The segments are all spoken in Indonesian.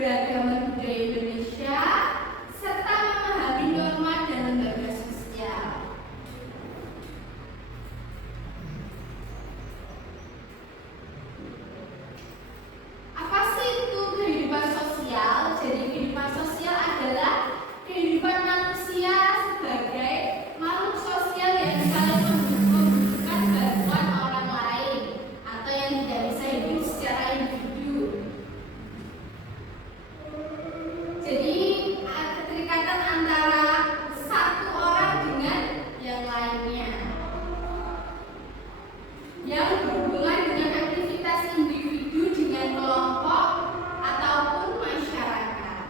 keberagaman budaya Indonesia, serta memahami norma dan lembaga sosial. Apa sih itu kehidupan sosial? Jadi kehidupan sosial adalah kehidupan manusia sebagai makhluk sosial yang saling membutuhkan bantuan orang lain atau yang tidak bisa hidup secara individu. Jadi keterikatan antara satu orang dengan yang lainnya yang berhubungan dengan aktivitas individu dengan kelompok ataupun masyarakat.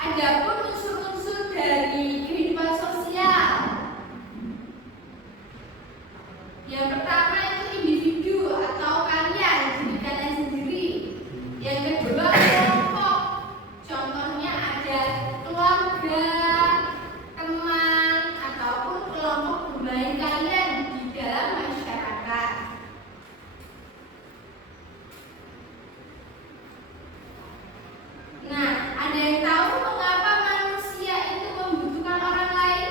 Adapun unsur-unsur dari kehidupan sosial, yang pertama itu individu atau kalian, diri kalian sendiri. Yang kedua kelompok, contohnya ada keluarga, teman, ataupun kelompok bermain kalian di dalam masyarakat. Nah, ada yang tahu mengapa manusia itu membutuhkan orang lain?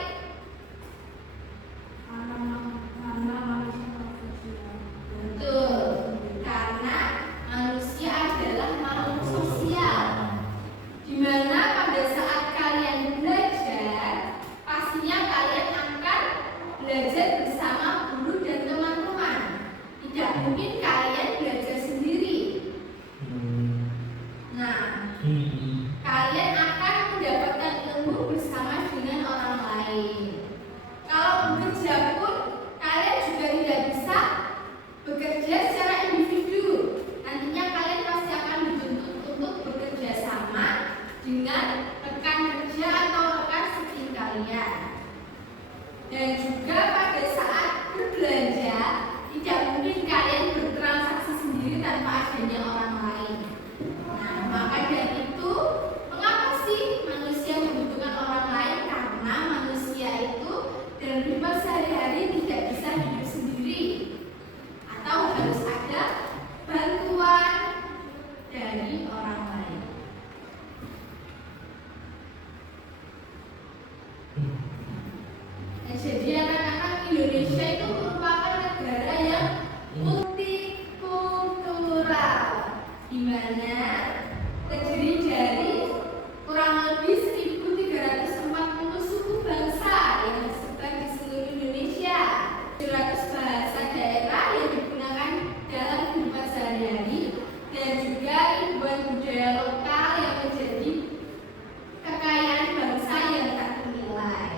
Betul, karena manusia adalah makhluk sosial, di mana pada saat kalian belajar, pastinya kalian akan belajar bersama guru dan teman-teman. Tidak mungkin kalian belajar sendiri. Nah, kalian akan mendapatkan ilmu bersama dengan orang lain. Kalau bekerja pun, kalian juga tidak bisa bekerja secara individu. Nantinya kalian pasti akan dituntut untuk bekerja sama dengan rekan kerja atau rekan setim kalian. Dan juga pada saat berbelanja, tidak mungkin kalian bertransaksi sendiri tanpa adanya orang lain. Nah, maka dari itu, mengapa sih manusia membutuhkan orang lain? Karena manusia itu dalam kehidupan sehari-hari tidak bisa hidup sendiri, atau harus ada bantuan dari orang lain. Nah, jadi anak-anak Indonesia itu merupakan negara yang multikultural, di mana terdiri dari kurang lebih 1.340 suku bangsa yang tersebar di seluruh Indonesia, 700 bahasa daerah yang digunakan dalam kehidupan sehari-hari, dan juga ribuan budaya lokal yang menjadi kekayaan bangsa yang tak ternilai.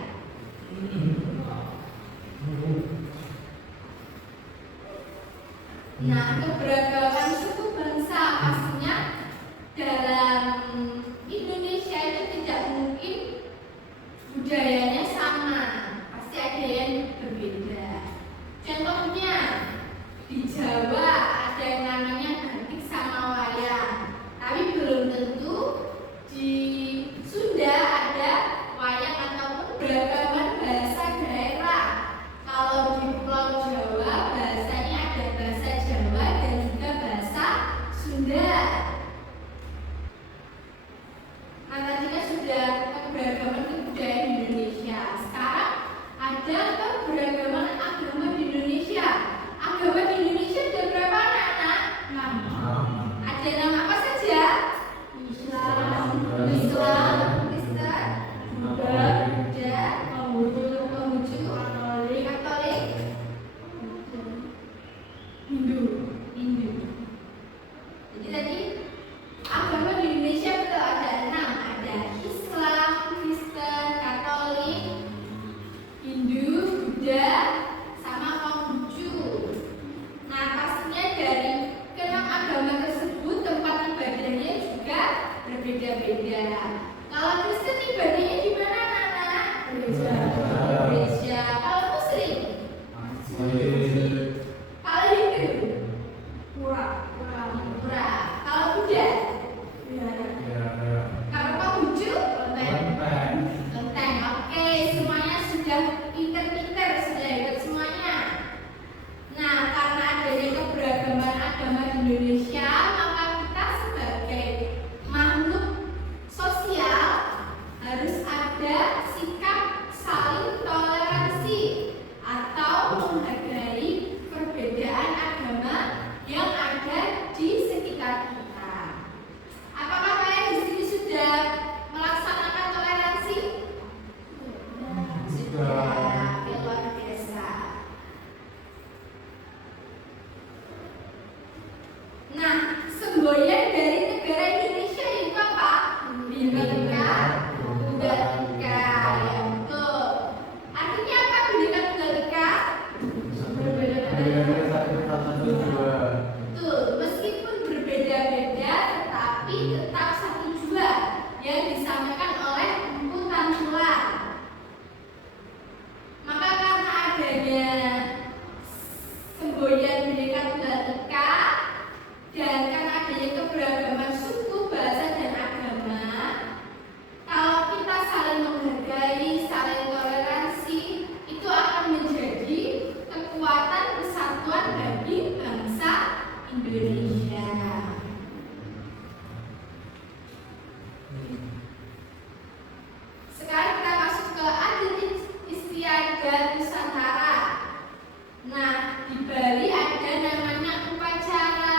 Nah, keberagaman suku bangsa pastinya dalam Indonesia itu tidak mungkin budayanya sama, pasti ada yang berbeda. Contohnya di Jawa ada yang namanya batik sama wayang, tapi belum tentu di Sunda ada wayang ataupun beragaman bahasa daerah. Kalau di Pulau Jawa bahasanya ada bahasa Jawa dan juga bahasa Sunda. Nah, tadi kan sudah keberagaman kebudayaan di Indonesia. Sekarang ada keberagaman agama di Indonesia. Agama di Indonesia ada berapa anak-anak? 6. Ada 6 apa saja? Islam, Kristen, Buddha, Konghucu, Katolik, Hindu. Jadi tadi agama di Indonesia betul ada 6. Ada Islam, Kristen, Katolik, Hindu, Buddha, sama Konghucu. Nah, pastinya dari ke-6 agama tersebut tempat ibadahnya juga berbeda-beda. Kalau Kristen ibadahnya di mana, anak-anak? Gereja. Kalau Muslim? Kalau Hindu? Pura. Kalau Buddha? Kalau Konghucu? Lenteng. Oke, semuanya sudah pinter-pinter, sudah hebat semuanya. Nah, karena adanya keberagaman Indonesia, maka kita sebagai makhluk sosial harus ada sikap saling toleransi atau menghargai perbedaan agama yang ada di sekitar kita. Apakah kalian di sini sudah melaksanakan toleransi? Sudah, luar biasa. Nah, semboyan dari negara Indonesia itu apa? Bhinneka Tunggal Ika, ya betul. Artinya apa Bhinneka Tunggal Ika? Betul, meskipun berbeda-beda tetapi tetap satu jua yang disampaikan oleh Empu Tantulak. Maka karena adanya semboyan Bhinneka Tunggal Ika dan karena adanya keberagaman suku, bahasa, dan agama, kalau kita saling menghargai, saling toleransi, itu akan menjadi kekuatan persatuan bagi bangsa Indonesia. Sekarang kita masuk ke adat istiadat Nusantara. Nah, di Bali ada namanya upacara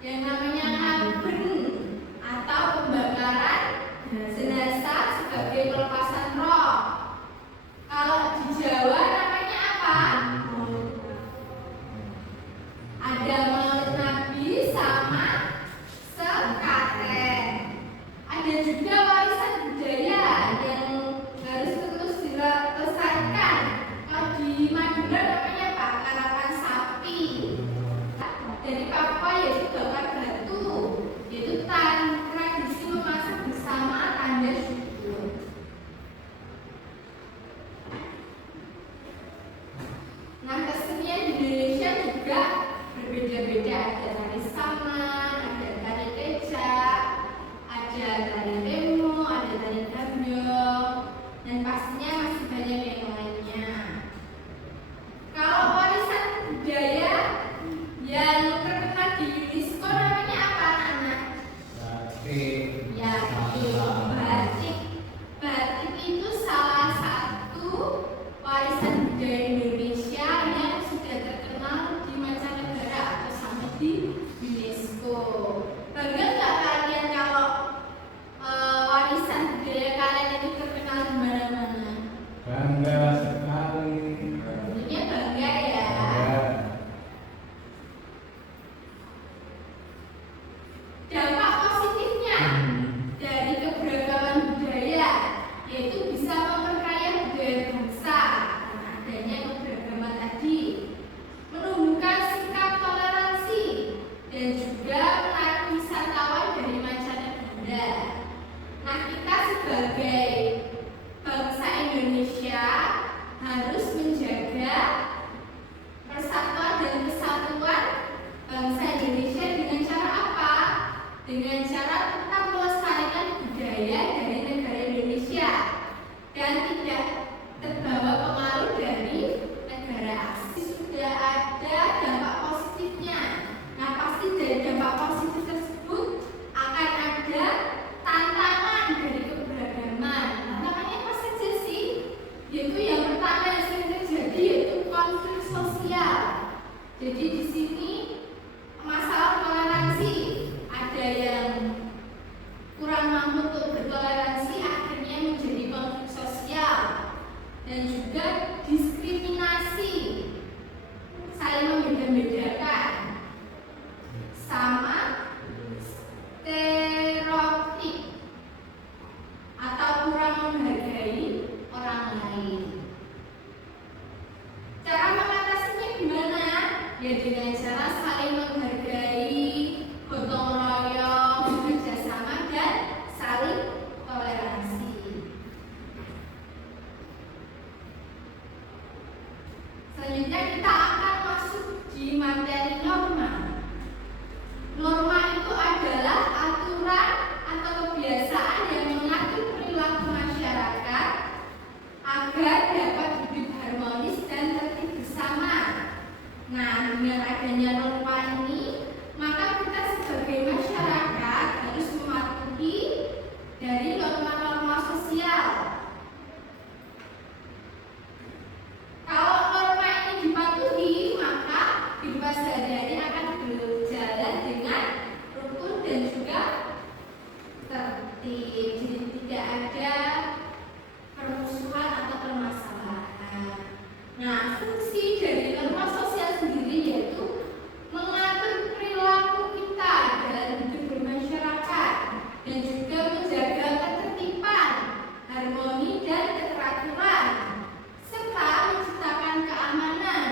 yang namanya ngaben atau pembakaran jenazah sebagai pelepasan roh. Kalau di Jawa namanya apa? Ada maulid Nabi sama sekaten. Ada juga warisan budaya yang harus terus dilestarikan. Kalau di Madura namanya apa? Karapan sapi. Dari Papua yaitu bakar batu, yaitu tradisi memasak bersama tanda syukur. Nah, kesenian di Indonesia juga berbeda-beda. Ada tari saman, ada tari kecak, ada tari bemo, ada tari gambyong, dan pastinya masih banyak yang lainnya. Kalau warisan budaya yang terkenal di UNESCO namanya apa, anak? Batik. Ya, betul. Batik. Batik itu salah satu warisan budaya Indonesia yang sudah terkenal di mancanegara atau sampai di UNESCO. Bangga nggak kalian kalau warisan budaya kalian itu terkenal di mana-mana? Bangga sekali. Tentunya bangga ya. Dampak positifnya dari keberagaman budaya yaitu bisa memperkaya budaya bangsa karena adanya keberagaman tadi, menumbuhkan sikap toleransi, dan juga menarik wisatawan dari mancanegara. Nah, kita sebagai bangsa Indonesia harus menjaga persatuan dan kesatuan bangsa Indonesia dengan cara apa? Dengan cara tetap melestarikan budaya dari negara Indonesia dan tidak terbawa pengaruh dari negara asing. Sudah ada dampak positifnya. Nah, pasti dari dampak positif tersebut akan ada tantangan dari keberagaman. Tantangannya apa saja sih? Yaitu yang pertama yang sering terjadi yaitu konflik sosial. Jadi di sini masalah toleransi, ada yang kurang mampu untuk bertoleransi akhirnya menjadi konflik sosial, dan juga diskriminasi, saling membeda-bedakan, sama stereotip atau kurang menghargai orang lain. Cara mengatasinya gimana? Ya dengan cara saling menghargai, gotong royong, bekerja sama, dan saling toleransi. Selanjutnya kita akan masuk di materi norma. Norma itu adalah aturan atau kebiasaan yang mengatur perilaku masyarakat agar dapat hidup harmonis dan tertib bersama. Nah, dengan adanya norma ini, maka kita sebagai masyarakat harus mematuhi dari norma-norma sosial. Kalau norma ini dipatuhi, maka kehidupan sehari-hari akan berjalan dengan rukun dan juga tertib. Jadi tidak ada permusuhan atau permasalahan. Nah, fungsi dari norma sosial sendiri yaitu mengatur perilaku kita dalam hidup bermasyarakat dan juga menjaga ketertiban, harmoni dan keteraturan, serta menciptakan keamanan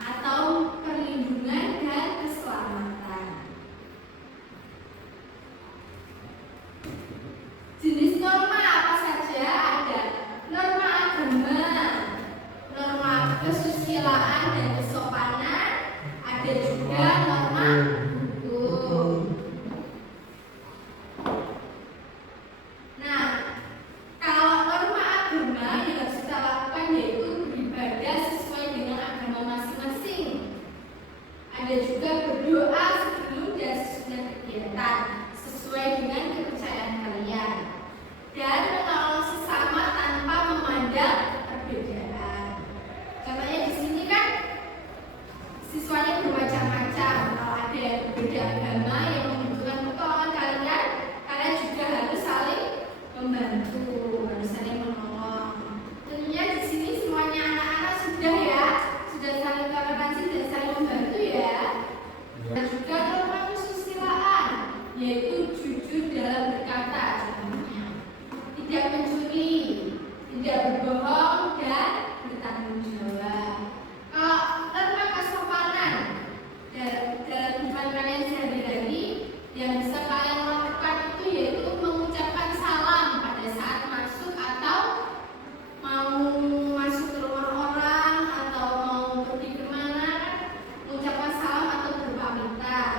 atau perlindungan dan keselamatan. Jenis norma apa saja? Ada norma agama, norma kesusilaan dan kesopanan, ada juga norma hukum. Nah, kalau norma agama yang harus kita lakukan yaitu beribadah sesuai dengan agama masing-masing. Ada juga berdoa sebelum dan sesudah kegiatan sesuai dengan kepercayaan kalian, dan menolong sesama tanpa memandang perbedaan. Contohnya di sini kan siswanya bermacam-macam. Kalau ada yang berbeda agama yang membutuhkan pertolongan kalian, kalian juga harus saling membantu, harus saling menolong. Tentunya di sini semuanya anak-anak sudah saling toleransi dan saling membantu ya. Dan juga norma kesusilaan yaitu jujur dalam berkata, contohnya tidak mencuri, tidak berbohong dan bertanggung jawab. Kalau norma kesopanan dalam kehidupan kalian sehari-hari yang bisa kalian lakukan itu yaitu mengucapkan salam pada saat masuk atau mau masuk ke rumah orang atau mau pergi kemana, mengucapkan salam atau berpamitan.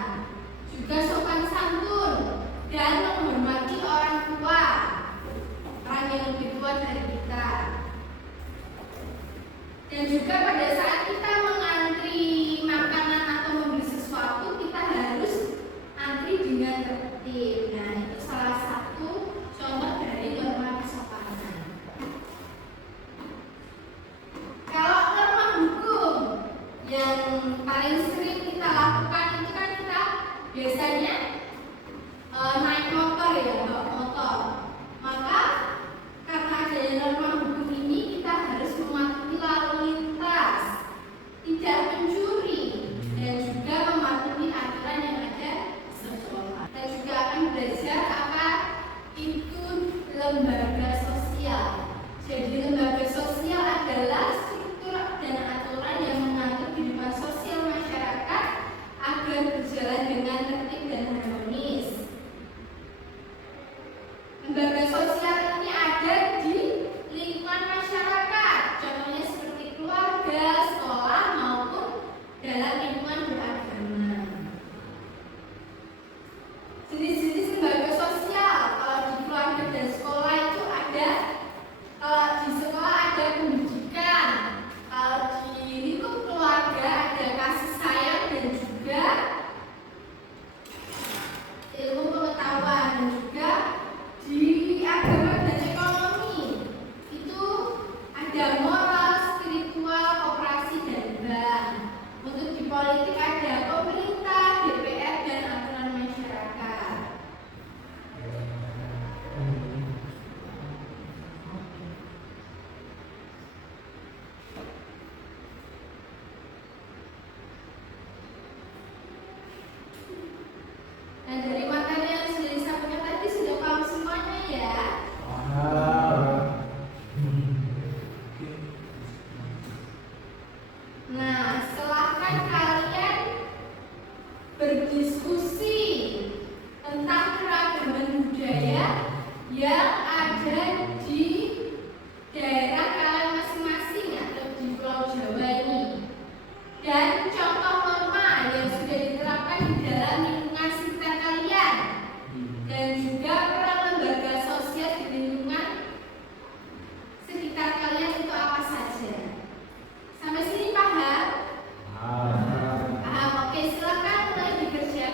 Juga sopan santun dan menghormati orang tua, orang yang lebih tua dari kita. Dan juga pada saat kita mengantri makanan atau membeli sesuatu, kita harus antri dengan tertib. Nah, itu salah satu contoh dari norma kesopanan. Kalau norma hukum yang paling sering kita lakukan itu kan kita biasanya naik motor ya, bawa motor. Maka karena adanya norma hukum ini kita harus mematuhi lalu lintas, tidak mencuri, dan juga mematuhi aturan yang ada di sekolah. Kita juga akan belajar apa itu lembaga sosial. Jadi lembaga sosial adalah struktur dan aturan yang mengatur kehidupan sosial masyarakat agar berjalan dengan tertib dan harmonis. Lembaga sosial ini ada di lingkungan masyarakat, contohnya seperti keluarga, sekolah, maupun dalam lingkungan beragama. Jenis-jenis lembaga sosial, kalau di keluarga dan sekolah itu ada, kalau di sekolah ada pendidikan, kalau di lingkup keluarga ada kasih sayang dan juga ilmu pengetahuan, dan juga di agama dan ekonomi itu ada moral, spiritual, koperasi dan bank. Untuk di politik ada pemerintah, DPR dan aturan masyarakat. Nah, dari materi yang sudah disampaikan tadi sudah paham semuanya ya. Nah, silahkan kalian berdiskusi tentang keragaman budaya yang ada di daerah kalian masing-masing atau di Pulau Jawa ini, dan contoh norma yang sudah diterapkan di dalam lingkungan sekitar kalian, dan juga peran lembaga sosial di lingkungan sekitar kalian itu apa saja. Sampai sini paham? Paham. Oke, silakan mulai dikerjakan.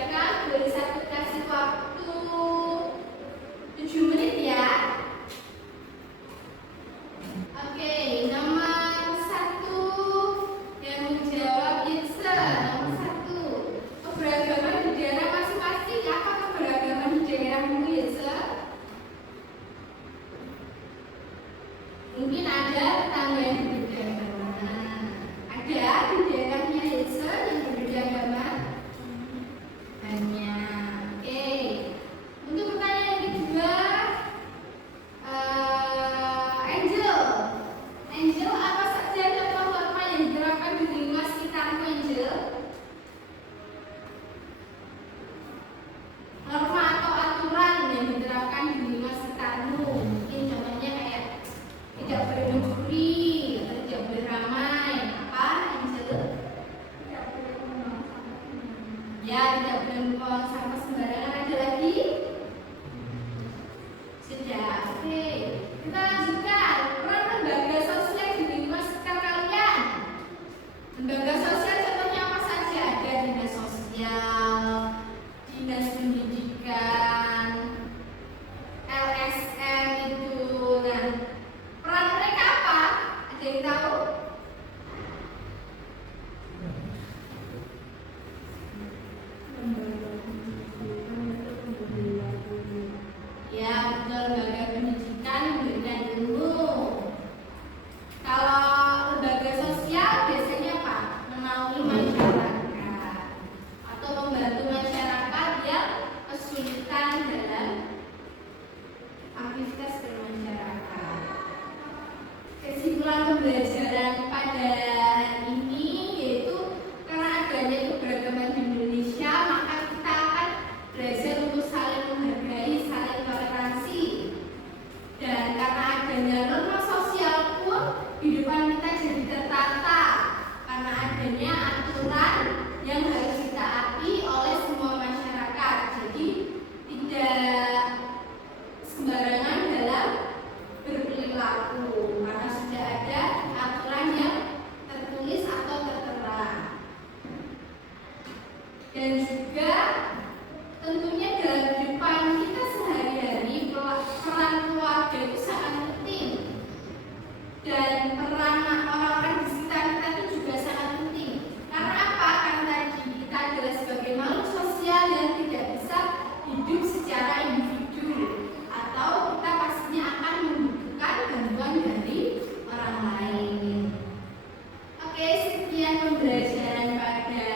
Ya, tidak boleh membuang sampah sembarangan. Ada lagi? Sudah, oke. Kita lanjutkan. Peran lembaga sosial di lingkungan sekitar kalian. Lembaga sosial contohnya apa saja? Ada dinas sosial, dinas pendidikan, LSM itu. Nah, peran mereka apa? Ada yang tahu? Ya, betul, lembaga pendidikan memberikan ilmu. Kalau lembaga sosial biasanya apa? Menaungi masyarakat atau membantu masyarakat yang kesulitan dalam aktivitas bermasyarakat. Kesimpulan pembelajaran pada hari ini yaitu karena adanya keberagaman di Indonesia, maka kita akan belajar untuk saling menghargai, saling toleransi. Dan karena adanya norma sosial pun kehidupan kita jadi tertata karena adanya aturan yang harus ditaati oleh semua masyarakat. Jadi tidak sembarangan dalam berperilaku karena sudah ada aturan yang tertulis atau tertera. Dan juga tentunya dalam kehidupan kita sehari-hari peran keluarga itu sangat penting. Dan peran orang-orang di sekitar kita itu juga sangat penting. Karena apa? Karena tadi kita adalah sebagai makhluk sosial yang tidak bisa hidup secara individu, atau kita pastinya akan membutuhkan bantuan dari orang lain. Oke, sekian pembelajaran pada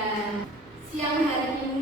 siang hari ini.